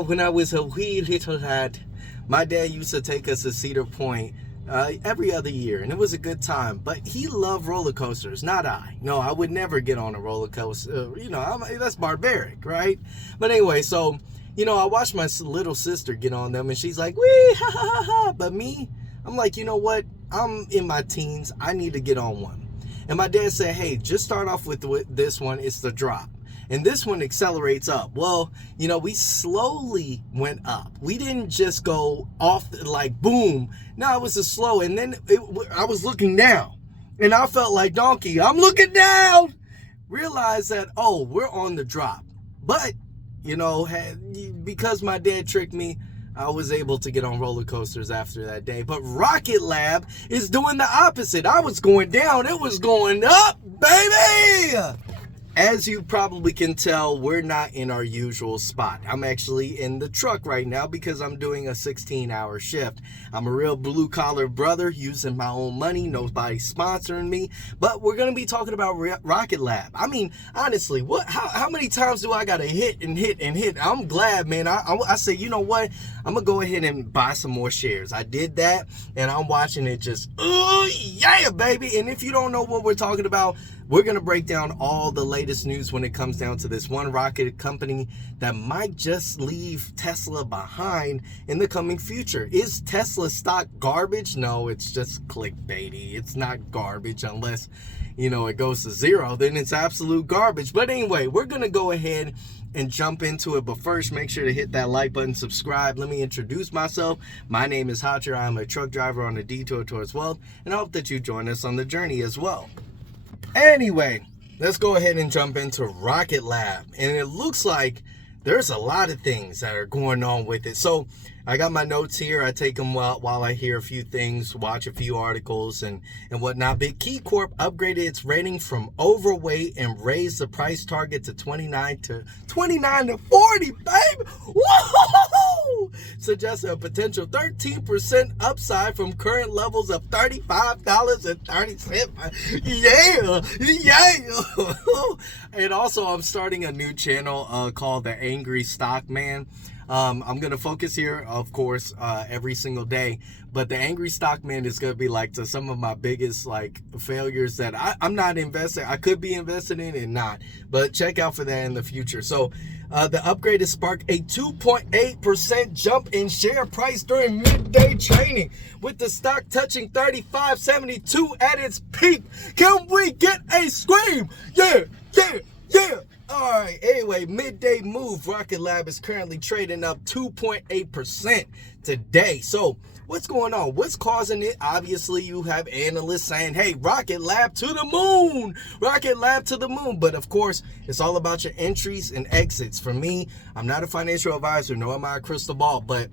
when I was a wee little lad, my dad used to take us to Cedar Point every other year, and it was a good time. But he loved roller coasters, not I. No, I would never get on a roller coaster. That's barbaric, right? But anyway, so, I watched my little sister get on them, and she's like, wee, ha, ha, ha, ha. But me, I'm like, you know what? I'm in my teens. I need to get on one. And my dad said, hey, just start off with this one. It's the drop. And this one accelerates up. Well, we slowly went up. We didn't just go off like boom. No, it was a slow. And then I was looking down. And I felt like donkey. I'm looking down. Realized that, we're on the drop. But, because my dad tricked me, I was able to get on roller coasters after that day. But Rocket Lab is doing the opposite. I was going down. It was going up, baby. As you probably can tell, we're not in our usual spot. I'm actually in the truck right now because I'm doing a 16-hour shift. I'm a real blue-collar brother using my own money. Nobody sponsoring me. But we're going to be talking about Rocket Lab. I mean, honestly, how many times do I got to hit and hit and hit? I'm glad, man. I say, you know what? I'm going to go ahead and buy some more shares. I did that, and I'm watching it just, oh, yeah, baby. And if you don't know what we're talking about, we're going to break down all the latest news when it comes down to this one rocket company that might just leave Tesla behind in the coming future. Is Tesla stock garbage? No, it's just clickbaity. It's not garbage unless, it goes to zero. Then it's absolute garbage. But anyway, we're going to go ahead and jump into it. But first, make sure to hit that like button, subscribe. Let me introduce myself. My name is Hatcher. I'm a truck driver on a detour towards wealth, and I hope that you join us on the journey as well. Anyway, let's go ahead and jump into Rocket Lab. And it looks like there's a lot of things that are going on with it. So I got my notes here. I take them while I hear a few things, watch a few articles and whatnot. But KeyCorp upgraded its rating from overweight and raised the price target to 29 to 40, baby. Whoa! Suggests a potential 13% upside from current levels of $35.30. Yeah. And also, I'm starting a new channel called The Angry Stock Man. I'm going to focus here, of course, every single day. But the Angry Stockman is going to be like to some of my biggest failures that I'm not investing. I could be invested in and not. But check out for that in the future. So the upgrade has sparked a 2.8% jump in share price during midday trading, with the stock touching $35.72 at its peak. Can we get a scream? Yeah. All right, anyway, midday move. Rocket Lab is currently trading up 2.8% today. So what's going on? What's causing it? Obviously, you have analysts saying, hey, Rocket Lab to the moon. Rocket Lab to the moon. But of course, it's all about your entries and exits. For me, I'm not a financial advisor, nor am I a crystal ball, but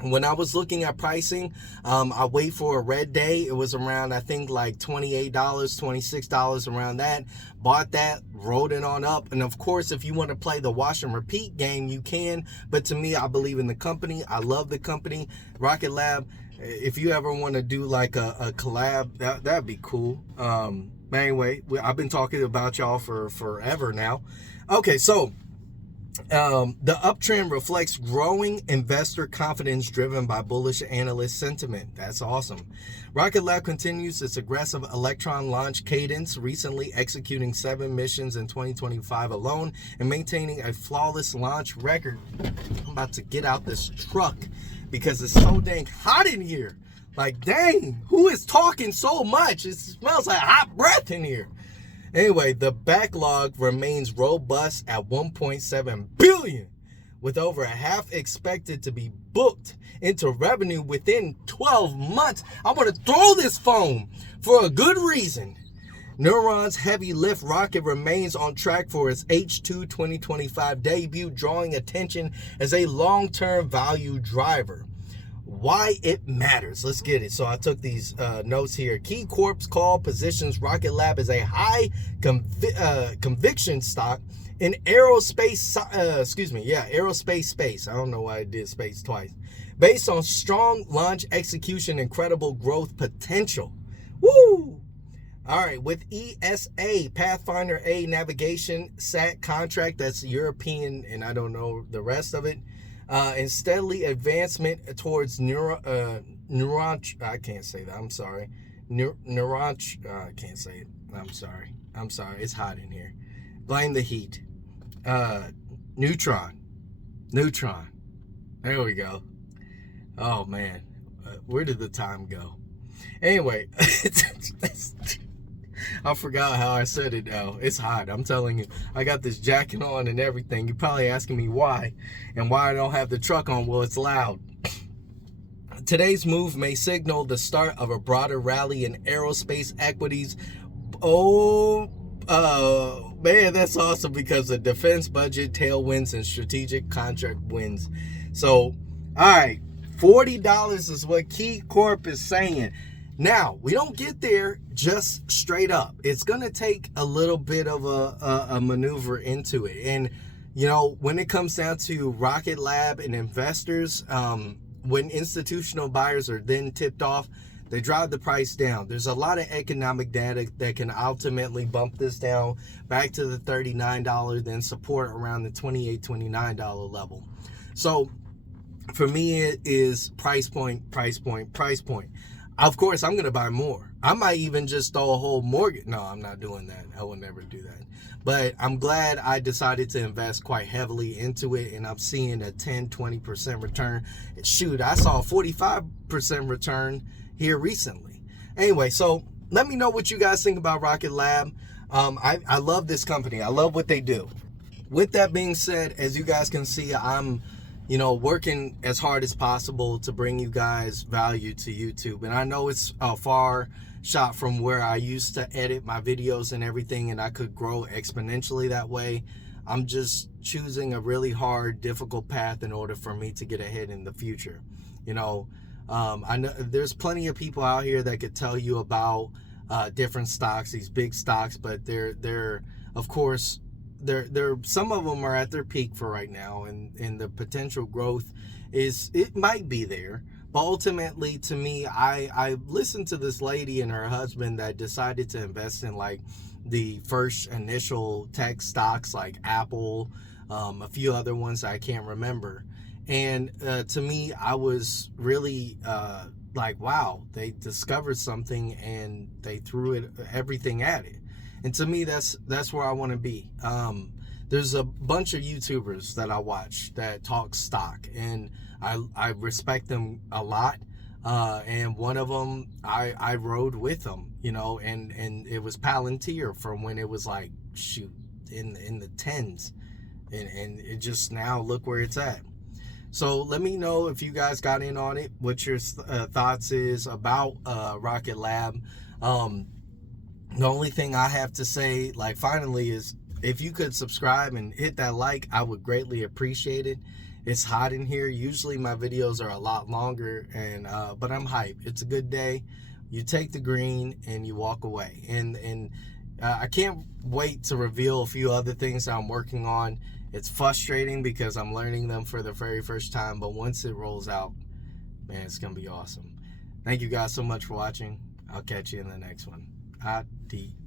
when I was looking at pricing, I wait for a red day. It was around, I think, like $28, $26, around that. Bought that, rolled it on up. And of course, if you want to play the wash and repeat game, you can. But to me, I believe in the company. I love the company. Rocket Lab, if you ever want to do like a collab, that'd be cool. But anyway, I've been talking about y'all for forever now. Okay, so the uptrend reflects growing investor confidence driven by bullish analyst sentiment. That's awesome. Rocket Lab continues its aggressive Electron launch cadence, recently executing 7 missions in 2025 alone and maintaining a flawless launch record. I'm about to get out this truck because it's so dang hot in here. Like, dang, who is talking so much? It smells like hot breath in here. Anyway, the backlog remains robust at 1.7 billion, with over a half expected to be booked into revenue within 12 months. I want to throw this phone for a good reason. Neutron's heavy lift rocket remains on track for its H2 2025 debut, drawing attention as a long-term value driver. Why it matters. Let's get it. So I took these notes here. KeyCorp's call positions Rocket Lab as a high conviction stock in aerospace. Aerospace space. I don't know why I did space twice. Based on strong launch execution and credible growth potential. Woo! All right, with ESA, Pathfinder A navigation SAT contract, that's European, and I don't know the rest of it. and steadily advancement towards Neutron. I can't say that. I'm sorry. Neutron. I can't say it. I'm sorry. It's hot in here. Blame the heat. Neutron. There we go. Oh man, where did the time go? Anyway, I forgot how I said it now. It's hot. I'm telling you. I got this jacket on and everything. You're probably asking me why and why I don't have the truck on. Well, it's loud. Today's move may signal the start of a broader rally in aerospace equities. Oh, man, that's awesome because the defense budget tailwinds and strategic contract wins. So, all right, $40 is what KeyCorp is saying. Now, we don't get there just straight up. It's going to take a little bit of a maneuver into it. And, you know, when it comes down to Rocket Lab and investors, when institutional buyers are then tipped off, they drive the price down. There's a lot of economic data that can ultimately bump this down back to the $39, then support around the $28, $29 level. So for me, it is price point. Of course, I'm going to buy more. I might even just throw a whole mortgage. No, I'm not doing that. I will never do that. But I'm glad I decided to invest quite heavily into it, and I'm seeing a 10, 20% return. Shoot, I saw a 45% return here recently. Anyway, so let me know what you guys think about Rocket Lab. I love this company. I love what they do. With that being said, as you guys can see, I'm working as hard as possible to bring you guys value to YouTube. And I know it's a far shot from where I used to edit my videos and everything, and I could grow exponentially that way. I'm just choosing a really hard, difficult path in order for me to get ahead in the future. I know there's plenty of people out here that could tell you about different stocks, these big stocks, but they're of course, some of them are at their peak for right now, and the potential growth it might be there. But ultimately, to me, I listened to this lady and her husband that decided to invest in like the first initial tech stocks like Apple, a few other ones I can't remember. And to me, I was really like, wow, they discovered something and they threw everything at it. And to me, that's where I want to be. There's a bunch of YouTubers that I watch that talk stock, and I respect them a lot. And one of them, I rode with them, and it was Palantir from when it was like, shoot, in the tens. And it just now, look where it's at. So let me know if you guys got in on it, what your thoughts is about Rocket Lab. The only thing I have to say, like, finally, is if you could subscribe and hit that like, I would greatly appreciate it. It's hot in here. Usually my videos are a lot longer, and but I'm hyped. It's a good day. You take the green and you walk away. And I can't wait to reveal a few other things that I'm working on. It's frustrating because I'm learning them for the very first time, but once it rolls out, man, it's going to be awesome. Thank you guys so much for watching. I'll catch you in the next one. Adios.